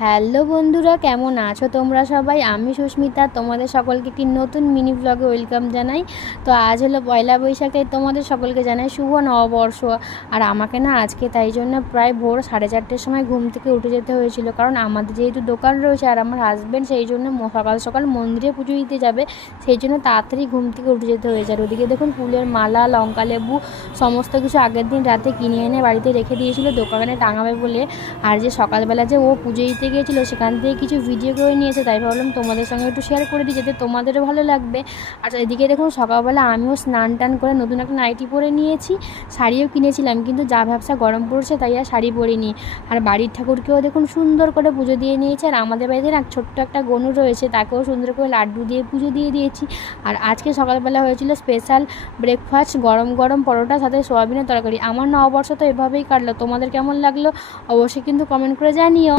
Hello বন্ধুরা, কেমন আছো তোমরা সবাই? আমি সুস্মিতা, তোমাদের সকলকে একটি নতুন মিনি ব্লগে ওয়েলকাম জানাই। তো আজ হলো পয়লা বৈশাখ, তাই তোমাদের সকলকে জানাই শুভ নববর্ষ। আর আমাকে না আজকে তাই জন্য প্রায় ভোর 4:30টার সময় ঘুম থেকে উঠে যেতে হয়েছিল, কারণ আমাদের যেহেতু দোকান রয়েছে আর আমার হাজব্যান্ড সেই জন্য সকাল সকাল মন্দিরে পুজো দিতে যাবে, সেই জন্য তাড়াতাড়ি ঘুম থেকে উঠে যেতে হয়েছে। আর ওদিকে দেখুন ফুলের মালা, লঙ্কা, লেবু সমস্ত কিছু আগের দিন রাতে কিনে এনে বাড়িতে রেখে দিয়েছিল দোকানে টাঙাবে বলে। আর যে সকালবেলা যে ও পুজো দিতে গিয়েছিলো সেখান থেকে কিছু ভিডিও করে নিয়েছে, তাই ভাবলাম তোমাদের সঙ্গে একটু শেয়ার করে দিই, যাতে তোমাদেরও ভালো লাগবে। আর এদিকে দেখুন সকালবেলা আমিও স্নান টান করে নতুন একটা নাইটি পরে নিয়েছি, শাড়িও কিনেছিলাম, কিন্তু যা ব্যবসা গরম পড়ছে তাই আর শাড়ি পরিনি। আর বাড়ির ঠাকুরকেও দেখুন সুন্দর করে পুজো দিয়ে নিয়েছে। আর আমাদের বাড়িতে না ছোট্ট একটা গনু রয়েছে, তাকেও সুন্দর করে লাড্ডু দিয়ে পুজো দিয়ে দিয়েছি। আর আজকে সকালবেলা হয়েছিল স্পেশাল ব্রেকফাস্ট, গরম গরম পরোটা সাথে সোয়াবিনের তরকারি। আমার নববর্ষ তো এভাবেই কাটলো, তোমাদের কেমন লাগলো অবশ্যই কিন্তু কমেন্ট করে জানিও।